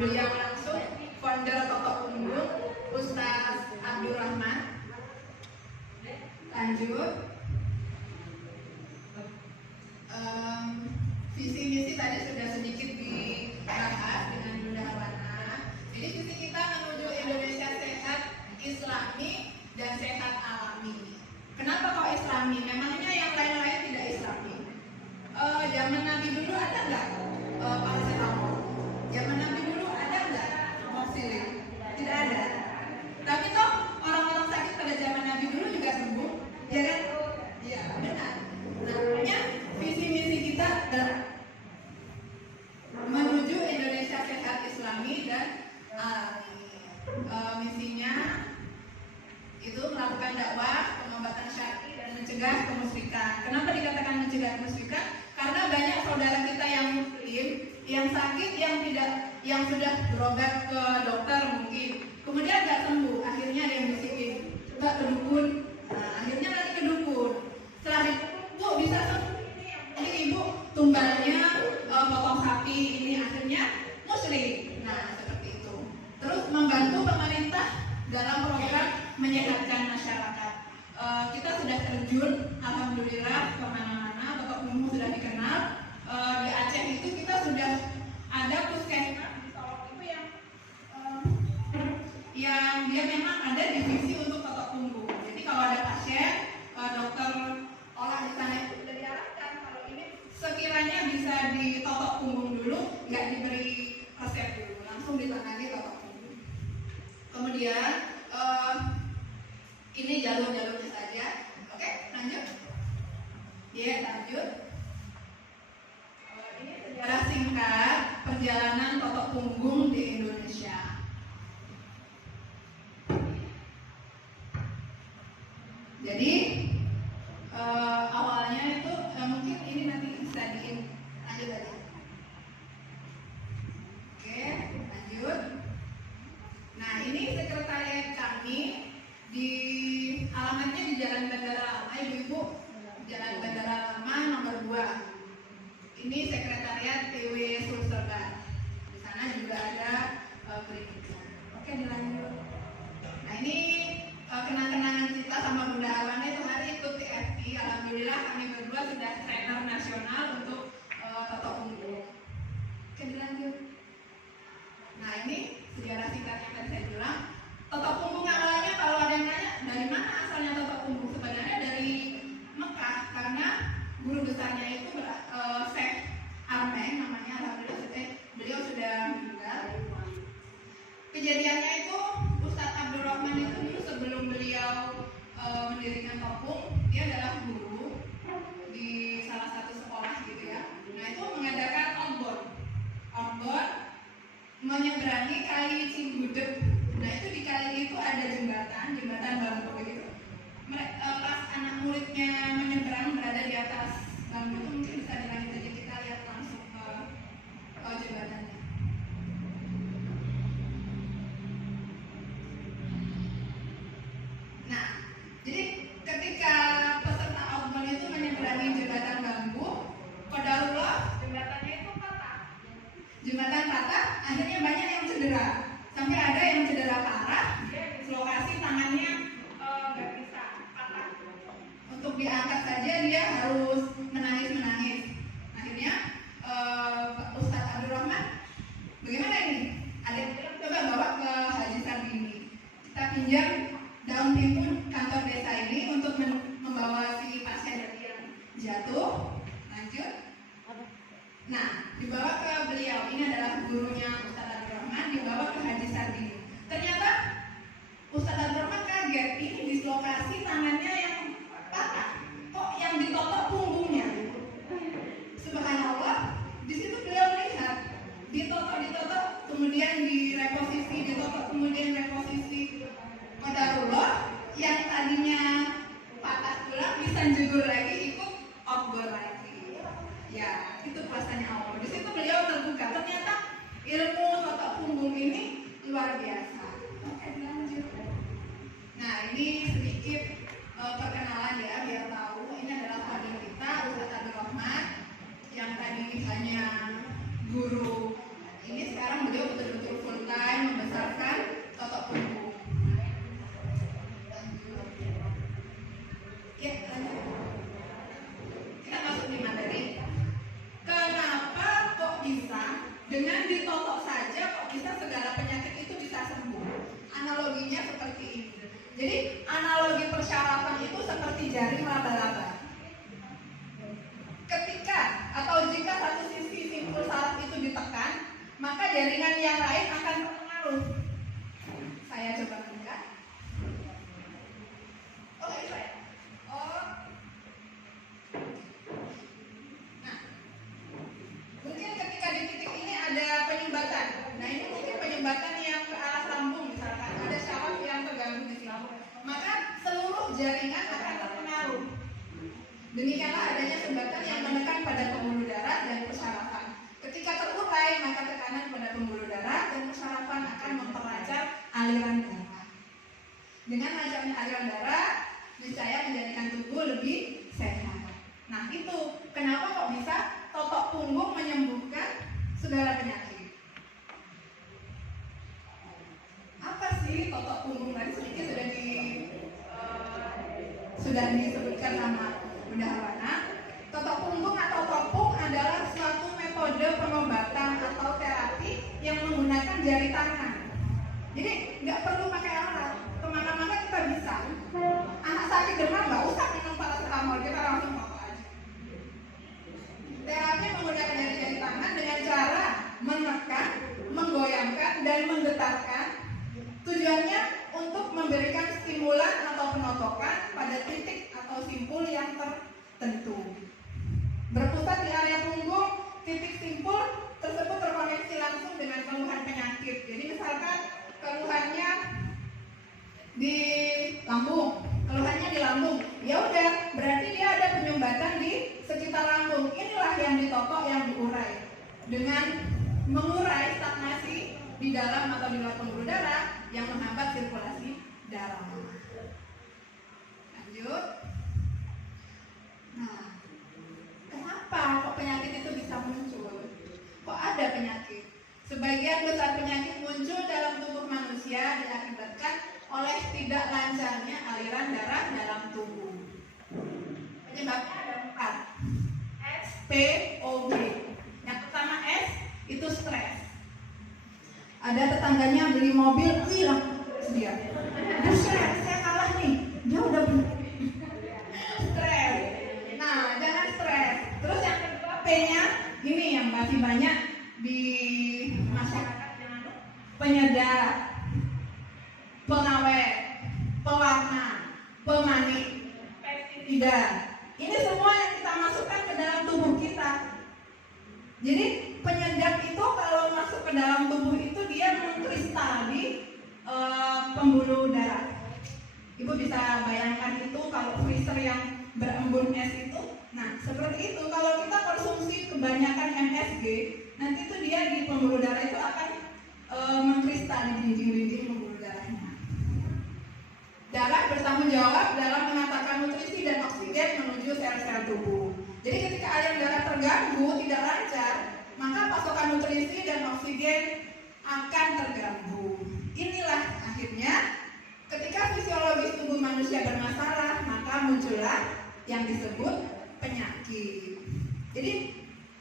beliau langsung founder Totok Punggung, Ustaz Abdurrahman. Lanjut. Visi misi tadi sudah sedikit dibahas dengan Bunda Hawana. Jadi visi kita menuju Indonesia sehat, Islami dan sehat alami. Kenapa kok Islami? Memangnya yang lain-lain tidak Islami? Zaman Nabi dulu ada nggak paracetamol? Zaman Nabi dulu ada nggak amoxicillin? Tidak ada. Tapi toh orang-orang sakit pada zaman Nabi dulu juga sembuh, ya kan? Ya benar. Namanya visi misi kita adalah menuju Indonesia sehat, Islami dan alami. Misinya itu melakukan dakwah, pengobatan syar'i dan mencegah kemusyrikan. Kenapa dikatakan mencegah kemusyrikan? Karena banyak saudara kita yang muslim, yang sakit, yang sudah berobat ke dokter mungkin, kemudian nggak sembuh, akhirnya ada yang bisikin, coba ke dukun. Nah, akhirnya lagi ke dukun. Setelah itu, Bu bisa sembuh ini ibu tumbalnya potong sapi, ini akhirnya musyrik. Nah seperti itu. Terus membantu pemerintah dalam program menyehatkan masyarakat. Kita sudah terjun, alhamdulillah kemana-mana. Totok Punggung sudah dikenal. Di Aceh itu kita sudah ada puskesmas di Solok itu yang dia memang ada divisi untuk Totok Punggung. Jadi kalau ada pasien, dokter olah di sana itu sudah diarahkan kalau ini sekiranya bisa di Totok Punggung dulu, nggak diberi resep dulu, langsung ditangani Totok Punggung. Kemudian ini jalur-jalurnya saja. Oke, lanjut. Ya, lanjut. Ini sejarah singkat perjalanan Totok Punggung di Indonesia. Jadi awalnya itu mungkin ini nanti bisa lanjut aja. Oke, lanjut. Nah, ini sekretariat kami di alamatnya di Jalan Bandara Lama, Ibu-ibu. Jalan Bandara Lama nomor 2. Ini sekretariat TW Sulselbar. Di sana juga ada kliniknya. Oke, dilanjut. Nah, ini kenang-kenangan kita sama Bunda Hawana itu hari ikut TFI. Alhamdulillah kami berdua sudah trainer nasional untuk Totok Punggung. Oke, dilanjut. Nah, ini sejarah singkatnya tadi saya bilang. Totok Punggung awalnya kalau ada yang nanya dari mana asalnya Totok Punggung, sebenarnya dari Mekah, karena guru besarnya itu Syekh Armeng namanya. Alhamdulillah beliau sudah meninggal. Kejadiannya itu Ustaz Abdurrahman itu dulu sebelum beliau mendirikan Topung, dia adalah guru di salah satu sekolah gitu ya. Nah, itu mengadakan outbound menyeberangi kali Cigudeg. Nah, itu di kali itu ada jembatan bambu begitu. Pas anak muridnya menyeberang berada di atas bambu itu, mungkin bisa dilanjut aja, kita lihat langsung ke jembatannya. Nah, jadi ketika peserta outbound itu menyeberangi jembatan bambu, qadarullah jembatannya itu patah. Jembatan patah, akhirnya banyak yang cedera. Sampai ada yang cedera parah, dia dislokasi tangannya nggak bisa, patah. Untuk diangkat saja dia harus menangis. Akhirnya Ustaz Abdurrahman, bagaimana ini? Ada yang bilang coba bawa ke Haji Sarbini. Kita pinjam daun timun kantor desa ini untuk membawa si pasien yang jatuh. Lanjut. Nah, dibawa ke beliau. Ini adalah gurunya Ustaz Abdurrahman, dibawa ke Haji Sarbini. Ternyata Ustaz Abdurrahman kaget, ini dislokasi tangannya yang patah, kok yang ditotok punggungnya. Subhanallah, di situ beliau melihat ditotok, kemudian direposisi, ditotok, kemudian reposisi. Qadarullah, yang tadinya patah tulang bisa jegur lagi, ikut outbound lagi. Ya, itu kuasanya Allah. Di situ beliau terbuka. Ternyata ilmu Totok Punggung ini luar biasa. Oke, lanjut. Nah, ini sedikit perkenalan ya, biar tahu. Ini adalah founder kita, Ustaz Abdurrahman, yang tadi hanya guru. Ini sekarang beliau betul-betul full time membesarkan totok punggung. Ya, lanjut. Kita masuk di materi. Kenapa kok bisa dengan ditotok saja kok bisa segala penyakit itu bisa sembuh? Analoginya seperti ini. Jadi analogi persyaratan itu seperti jaring laba-laba. Ketika atau jika satu sisi simpul saraf itu ditekan, maka jaringan yang lain akan terpengaruh. Saya coba buka. Oh, ini saya. Oh. Nah, mungkin ketika di titik ini ada penyumbatan. Nah, ini mungkin penyumbatan yang ke arah lambung misalkan. Ada syaraf yang terganggu di sini. Maka seluruh jaringan akan terpengaruh. Demikianlah adanya sumbatan yang menekan pada pembuluh darah dan persarafan. Ketika terurai, maka tekanan pada pembuluh darah dan persarafan akan memperlancar aliran darah. Dengan lancarnya aliran darah, niscaya menjadikan tubuh lebih sehat. Nah, itu kenapa kok bisa totok punggung menyembuhkan segala penyakit. Apa sih totok punggung? Tadi sedikit sudah disebutkan sama Bunda Hawana. Totok punggung atau topung adalah suatu metode pengobatan atau terapi yang menggunakan jari tangan. Jadi nggak perlu pakai alat. Kemana-mana kita bisa. Anak sakit demam nggak usah minum paracetamol, kita langsung foto aja. Terapi menggunakan jari-jari tangan dengan cara menekan, menggoyangkan, dan menggetarkan. Tujuannya untuk memberikan stimulan atau penotokan pada titik atau simpul yang tertentu. Berpusat di area punggung, titik simpul tersebut terkoneksi langsung dengan keluhan penyakit. Jadi misalkan keluhannya di lambung, ya udah, berarti dia ada penyumbatan di sekitar lambung. Inilah yang ditotok, yang diurai dengan mengurai stagnasi di dalam atau di luar pembuluh darah yang menghambat sirkulasi darah. Lanjut. Nah, kenapa kok penyakit itu bisa muncul? Kok ada penyakit? Sebagian besar penyakit muncul dalam tubuh manusia diakibatkan oleh tidak lancarnya aliran darah dalam tubuh. Penyebabnya ada 4. S, P, O, G. Yang pertama S itu stres. Ada tetangganya beli mobil, dia. Buset, saya kalah nih. Dia udah beli. Stres. Nah, jangan stres. Terus yang kedua P-nya, ini yang masih banyak di masyarakat yang ada. Penyedap, pengawet, pewarna, pemanis, pestisida. Ini semua yang kita masukkan ke dalam tubuh kita. Jadi penyedap itu kalau masuk ke dalam tubuh itu dia mengkristal di pembuluh darah. Ibu bisa bayangkan itu kalau freezer yang berembun es itu. Nah, seperti itu kalau kita konsumsi kebanyakan MSG, nanti itu dia di pembuluh darah itu akan mengkristal di dinding-dinding pembuluh darahnya. Darah bertanggung jawab dalam mengantarkan nutrisi dan oksigen menuju sel-sel tubuh. Jadi ketika aliran darah terganggu, tidak lancar, maka pasokan nutrisi dan oksigen akan terganggu. Inilah akhirnya ketika fisiologis tubuh manusia bermasalah, maka muncullah yang disebut penyakit. Jadi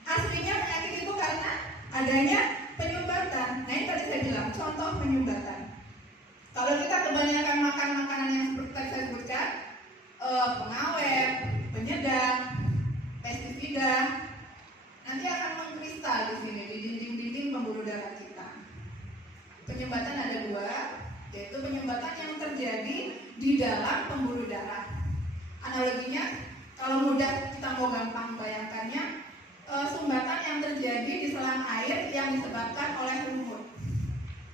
aslinya penyakit itu karena adanya penyumbatan. Nah, ini tadi saya bilang contoh penyumbatan. Kalau kita kebanyakan makan makanan yang seperti tadi saya sebutkan, pengawet, penyedap, pestisida, nanti akan mengkristal di sini di dinding-dinding pembuluh darah kita. Penyumbatan ada 2, yaitu penyumbatan yang terjadi di dalam pembuluh darah. Analoginya, kalau mudah kita mau gampang bayangkannya, sumbatan yang terjadi di selang air yang disebabkan oleh lumut.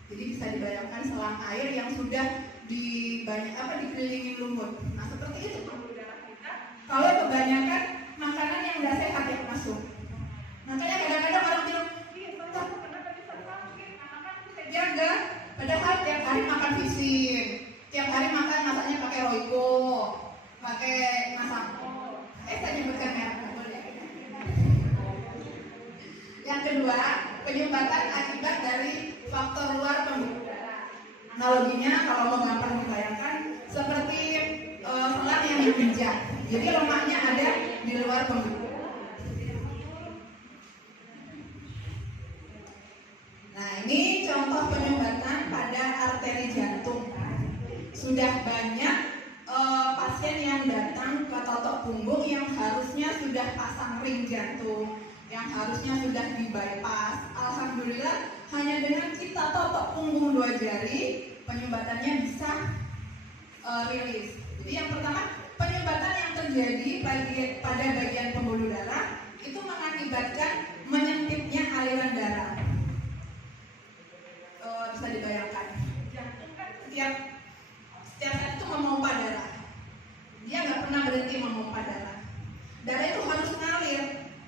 Jadi bisa dibayangkan selang air yang sudah dikelilingi lumut. Nah, seperti itu pembuluh darah kita. Kalau kebanyakan makanan yang tidak sehat yang masuk. Makanya kadang-kadang orang bilang, kenapa bisa sakit? Makan bisa jaga. Padahal tiap hari makan fisik, tiap hari makan masaknya pakai Royco, pakai Masako. Saya nyebutkan merek. Yang kedua, penyumbatan akibat dari faktor luar pembuluh darah. Analoginya kalau mau gampang dibayangkan seperti selang yang dipijak. Jadi lemaknya ada di luar pembuluh. Nah, ini contoh penyumbatan pada arteri jantung. Sudah banyak pasien yang datang ke totok punggung yang harusnya sudah pasang ring jantung, yang harusnya sudah di bypass. Alhamdulillah hanya dengan kita totok punggung 2 jari, penyumbatannya bisa rilis. Jadi yang pertama, penyumbatan yang terjadi pada bagian pembuluh darah itu mengakibatkan menyempitnya aliran darah. Bisa dibayangkan, jantung kan setiap saat itu memompa darah. Dia nggak pernah berhenti memompa darah. Darah itu harus ngalir,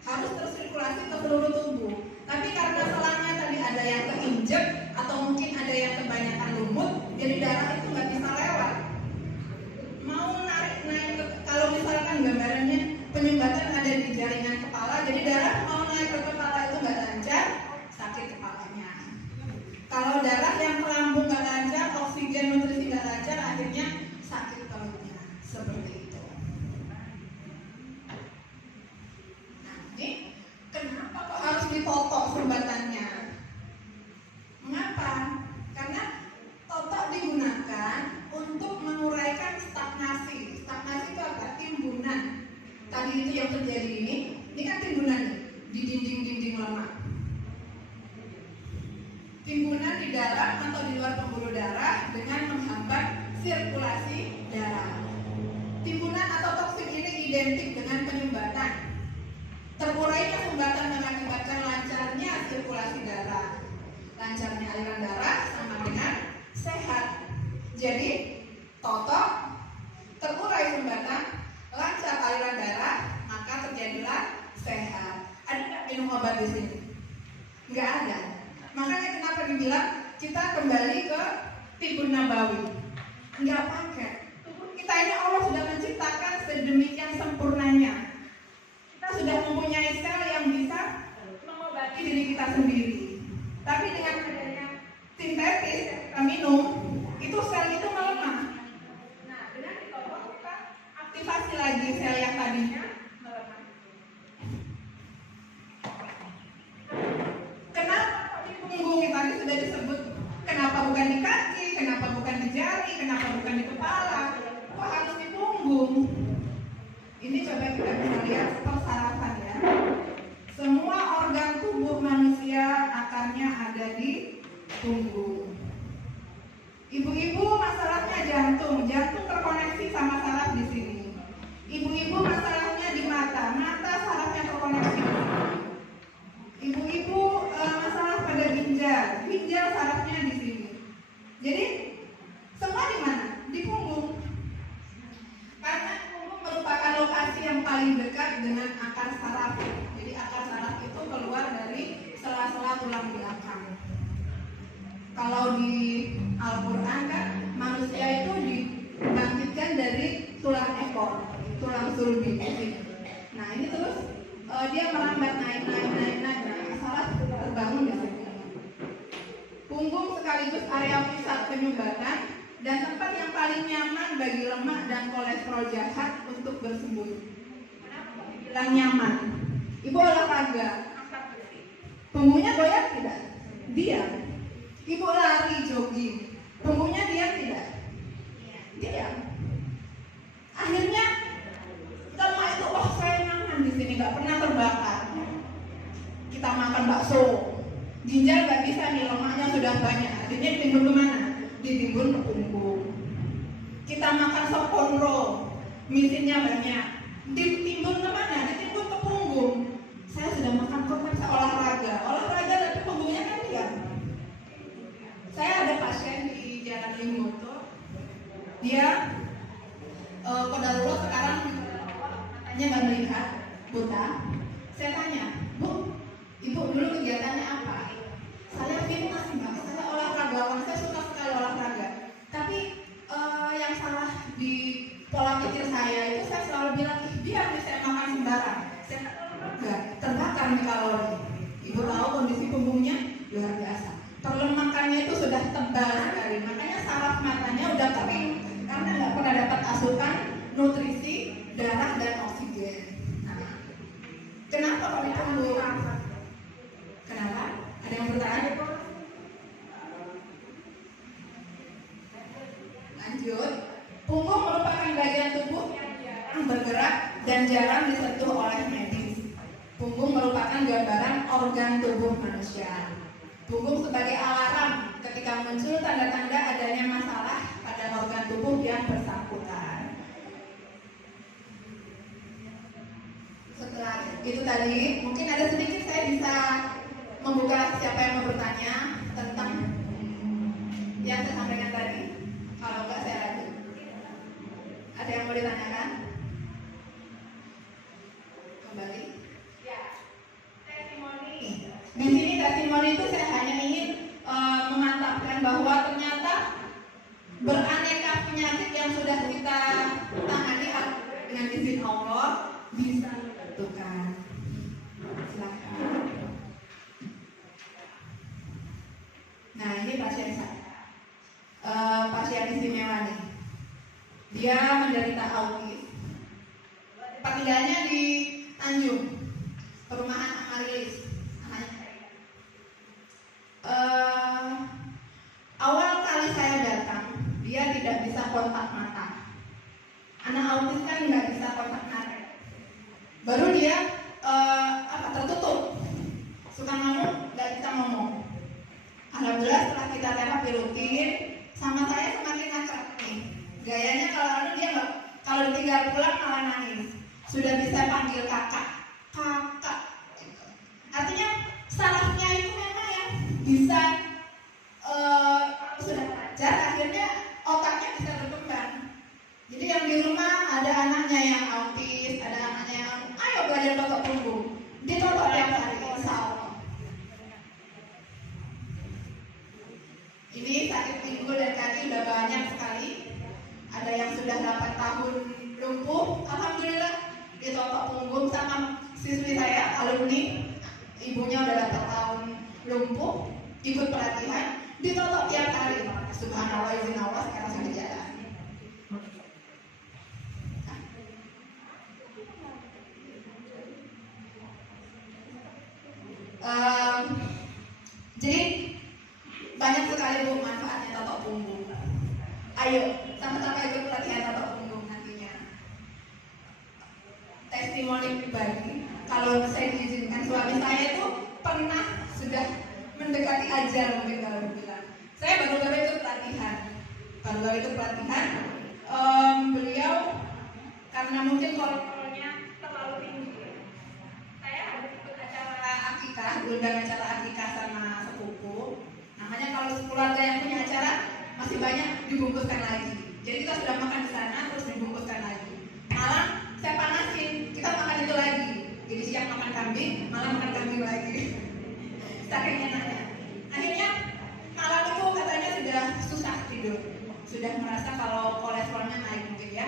harus tersirkulasi ke seluruh tubuh. Tapi karena selangnya tadi ada yang keinjek atau mungkin ada yang kebanyakan lumut, jadi darah itu nggak bisa lewat. Mau naik kalau misalkan gambarannya penyumbatan ada di jaringan kepala, jadi darah mau naik ke kepala itu nggak lancar, sakit kepalanya. Kalau darah yang ke lambung nggak lancar, oksigen nutrisi nggak lancar, akhirnya sakit perutnya. Seperti itu. Nah, ini kenapa kok harus ditotok sumbatannya? Mengapa? Karena totok digunakan untuk menguraikan stagnasi. Stagnasi itu apa? Timbunan. Tadi itu yang terjadi ini kan timbunan nih, di dinding-dinding lemak. Timbunan di dalam atau di luar pembuluh darah dengan menghambat sirkulasi darah. Timbunan atau toksik ini identik dengan penyumbatan. Terurainya sumbatan mengakibatkan lancarnya sirkulasi darah. Lancarnya aliran darah sama dengan sehat. Jadi, totok, terurai sumbatan, lancar aliran darah, maka terjadilah sehat. Ada nggak minum obat di sini? Nggak ada. Makanya kenapa dibilang kita kembali ke tibbun nabawi. Nggak pakai. Tubuh kita ini Allah sudah menciptakan sedemikian sempurnanya. Kita sudah mempunyai sel yang bisa mengobati diri kita sendiri. Tapi dengan adanya sintetis yang kita minum, itu sel itu melemah. Nah, dengan ditolong kita aktivasi lagi sel yang tadinya melemah. Kenapa di punggung tadi sudah disebut? Kenapa bukan di kaki? Kenapa bukan di jari? Kenapa bukan di kepala? Kok harus di punggung? Ini coba kita bisa lihat persarafan ya. Semua organ tubuh manusia akarnya ada di punggung. Ibu-ibu masalahnya jantung terkoneksi sama saraf di sini. Ibu-ibu masalahnya di mata sarafnya terkoneksi di sini. Ibu-ibu masalah pada ginjal sarafnya di sini. Jadi semua di mana? Di punggung. Karena punggung merupakan lokasi yang paling dekat dengan akar saraf. Jadi akar saraf itu keluar dari sela-sela tulang belakang. Kalau di Al-Quran kan manusia itu dibangkitkan dari tulang ekor, tulang sulbi. Nah ini terus dia merambat naik. Saraf terbangun di sini. Punggung sekaligus area pusat penyumbatan dan tempat yang paling nyaman bagi lemak dan kolesterol jahat untuk bersembunyi. Kenapa dibilang nyaman? Ibu olahraga, punggungnya goyang tidak? Diam. Ibu lari jogging, punggungnya diam tidak? Diam. Akhirnya lemak itu saya nyaman di sini, nggak pernah terbakar. Kita makan bakso, ginjal nggak bisa nih, lemaknya sudah banyak. Akhirnya ditimbun kemana? Ditimbun ke punggung. Kita makan sop konro, misinnya banyak. Ditimbun kemana? Ditimbun ke punggung. Saya sudah makan kok, saya olahraga tapi punggungnya kan diam. Saya ada pasien di Jalan Limoto, dia kodarullah sekarang matanya nggak melihat, buta. Saya tanya, Bu, Ibu dulu kegiatannya apa? Saya fitness Mbak, saya olahragawan, saya suka sekali olahraga. Tapi yang salah di pola pikir saya itu saya selalu bilang, biar saya makan sembarang. Saya olahraga, terbakar nih kalori. Ibu tahu kondisi punggungnya luar biasa. Perlemakan tebal sekali. Makanya saraf matanya udah kering karena nggak pernah dapat asupan nutrisi, darah dan oksigen. Nah, kenapa kok ditumbuh? Kenapa? Ada yang bertanya? Lanjut. Punggung merupakan bagian tubuh yang bergerak dan jarang disentuh oleh medis. Punggung merupakan gambaran organ tubuh manusia. Punggung sebagai alarm ketika muncul tanda-tanda adanya masalah pada organ tubuh yang bersangkutan. Setelah itu tadi, mungkin ada sedikit saya bisa membuka siapa yang mau bertanya tentang yang saya sampaikan tadi. Kalau enggak saya lanjut. Ada yang mau ditanyakan? Kembali. Ya. Testimoni. Di sini testimoni itu saya hanya ingin memantapkan bahwa ternyata beraneka penyakit yang sudah kita tangani dengan izin Allah bisa dibentukkan. Silakan. Nah, ini pasien saya. Pasien istimewa nih. Dia menderita autis. Tinggalnya di Tanjung, perumahan Amarilis. Awal kali saya datang, dia tidak bisa kontak mata. Anak autis kan nggak bisa kontak mata. Baru dia tertutup, suka ngomong, nggak bisa ngomong. Alhamdulillah setelah kita terapi rutin, sama saya semakin akrab nih. Gayanya kalau dia nggak, kalau ditinggal pulang malah nangis. Sudah bisa panggil kakak. Artinya sarafnya itu memang yang bisa sudah belajar, akhirnya otaknya bisa berkembang. Jadi yang di rumah ada anaknya yang autis, ada anaknya yang ayo belajar totok punggung, ditotok tiap hari, insya Allah. Ini sakit pinggul dan kaki udah banyak sekali. Ada yang sudah 8 tahun lumpuh, alhamdulillah ditotok punggung sama siswi saya, alumni. Ibunya udah 8 tahun lumpuh, ikut pelatihan, ditotok tiap hari. Subhanallah, izin Allah, sekarang sudah jalan. Jadi banyak sekali Bu manfaatnya totok punggung. Ayo sama-sama ikut pelatihan totok punggung nantinya. Testimoni pribadi, kalau saya diizinkan, suami saya itu pernah sudah mendekati ajar, mungkin kalau dibilang. Saya baru-baru ikut pelatihan. Beliau karena mungkin kontrolnya terlalu tinggi. Saya harus ikut acara akikah, diundang acara akikah sama sepupu. Namanya kalau keluarga yang punya acara masih banyak dibungkuskan lagi. Jadi kita sudah makan di sana terus dibungkuskan lagi. Malam saya panasin, kita makan itu lagi. Jadi siang makan kambing, malam makan kambing lagi. Saking enaknya. Akhirnya malam itu katanya sudah susah tidur, sudah merasa kalau kolesterolnya naik mungkin ya.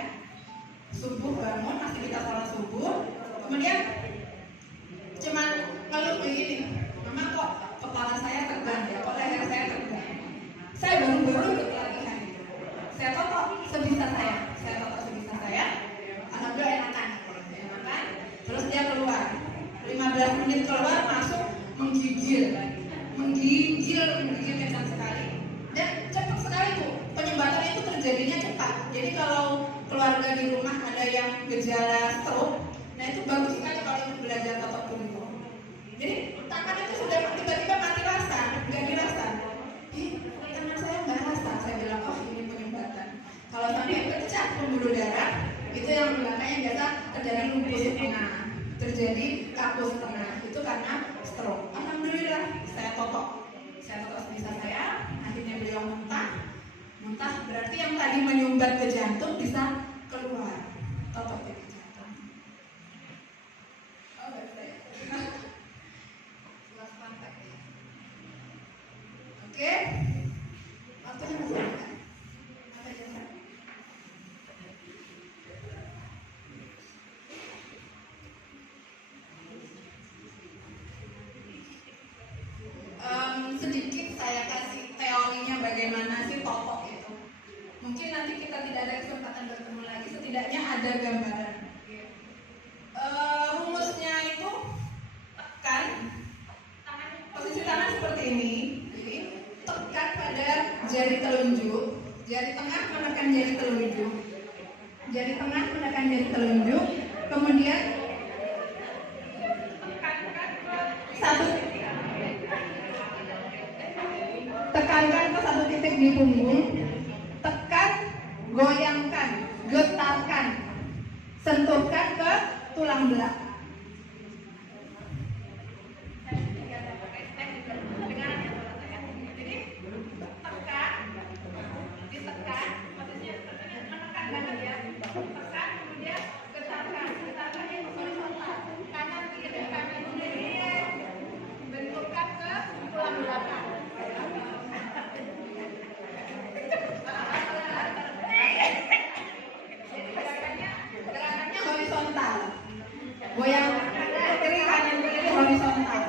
Subuh bangun, masih kita sholat subuh, kemudian cuman ngeluh begini, memang kok kepala saya terbang ya, kok leher saya terbang. Saya baru-baru ikut pelatihan. Saya totok sebisa saya. Alhamdulillah enakan. Terus dia keluar, 15 menit keluar masuk menggigil kencang sekali. Dan cepat sekali Bu, penyumbatannya itu terjadinya cepat. Jadi kalau keluarga di rumah ada yang gejala stroke, nah itu bagus sekali kalau ikut belajar totok punggung. Jadi tangan itu sudah tiba-tiba mati rasa, nggak dirasa. Tangan saya nggak rasa, saya bilang oh ini penyumbatan. Kalau sampai pecah pembuluh darah, itu yang belakangnya biasa terjadi lumpuh setengah, terjadi kaku setengah, itu karena stroke. Alhamdulillah saya totok sebisa saya. Akhirnya beliau muntah berarti yang tadi menyumbat ke jantung bisa keluar, totok ke jantung. Oh baik. Oke, waktunya masih ada. Apa jasa? Sedikit saya kasih teorinya bagaimana nanti kita tidak ada kesempatan bertemu lagi, setidaknya ada gambaran. Rumusnya itu tekan, posisi tangan seperti ini. Jadi tekan pada jari telunjuk, jari tengah menekan jari telunjuk, jari tengah menekan jari telunjuk, kemudian tekankan ke satu titik di punggung, tekan, goyangkan, getarkan, sentuhkan ke tulang belakang. Jadi tekan, ditekan, maksudnya menekan banget ya, tekan, kemudian getarkan, getarkannya horizontal, kanan kiri, bentukkan ke tulang belakang. Gerakannya horizontal, goyang kiri kanan kiri horizontal.